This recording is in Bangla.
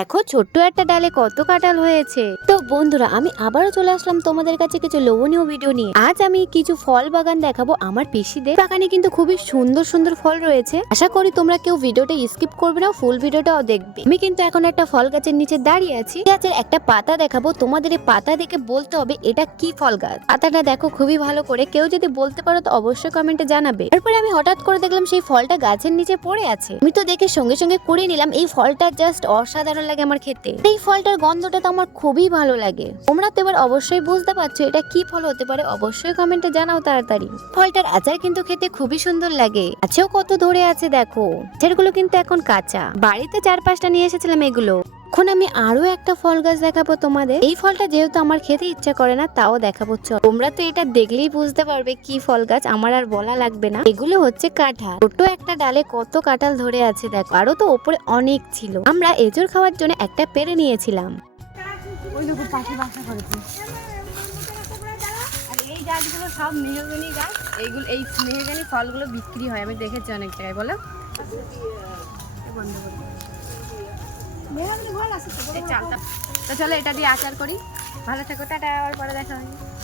দেখো ছোট্ট একটা ডালে কত কাঁঠাল হয়েছে। তো বন্ধুরা আমি আবারও চলে আসলাম তোমাদের কাছে কিছু লোভনীয় ভিডিও নিয়ে। আজ আমি কিছু ফল বাগান দেখাবো আমার পিসিদের বাগানে, কিন্তু খুবই সুন্দর সুন্দর ফল রয়েছে। আশা করি তোমরা কেউ ভিডিওটা স্কিপ করবে না, ফুল ভিডিওটাও দেখবে। আমি কিন্তু এখন একটা ফল গাছের নিচে দাঁড়িয়ে আছি। গাছের একটা পাতা দেখাবো তোমাদের, এই পাতা দেখে বলতে হবে এটা কি ফল গাছ। পাতাটা দেখো খুবই ভালো করে, কেউ যদি বলতে পারো তো অবশ্যই কমেন্টে জানাবে। তারপরে আমি হঠাৎ করে দেখলাম সেই ফলটা গাছের নিচে পড়ে আছে। আমি তো দেখে সঙ্গে সঙ্গে কুড়িয়ে নিলাম। এই ফলটা জাস্ট অসাধারণ লাগে আমার খেতে। এই ফলটার গন্ধটা তো আমার খুবই ভালো লাগে। তোমরা তো এবার অবশ্যই বুঝতে পারছো এটা কি ফল হতে পারে, অবশ্যই কমেন্টে জানাও তাড়াতাড়ি। ফলটার আচার কিন্তু খেতে খুবই সুন্দর লাগে। আছেও কত ধরে আছে দেখো, আচারগুলো কিন্তু এখন কাঁচা। বাড়িতে 4-5টা নিয়ে এসেছিলাম এগুলো। এখন আমি আরো একটা ফল গাছ দেখাবো তোমাদের। এই ফলটা যেহেতু আমার খেতে ইচ্ছা করে না তাও দেখাবো। তোমরা তো এটা দেখলেই বুঝতে পারবে কি ফল গাছ, আমার আর বলা লাগবে না। এগুলো হচ্ছে কাঁঠাল। ছোট একটা ডালে কত কাঁঠাল ধরে আছে দেখো, আরো তো উপরে অনেক ছিল। আমরা এজোর খাওয়ার জন্য একটা পেরে নিয়েছিলাম। ওই লোক পাশে বাসা করেছে। আর এই গাছগুলো সব মেহগনি গাছ। এইগুলো এই মেহগনি ফলগুলো বিক্রি হয়, আমি দেখেছি অনেক জায়গায়। বলো বন্ধ করে এই চালটা। তো চলো এটা দিয়ে আচার করি। ভালো থেকো, টাটা, আবার পরে দেখা হবে।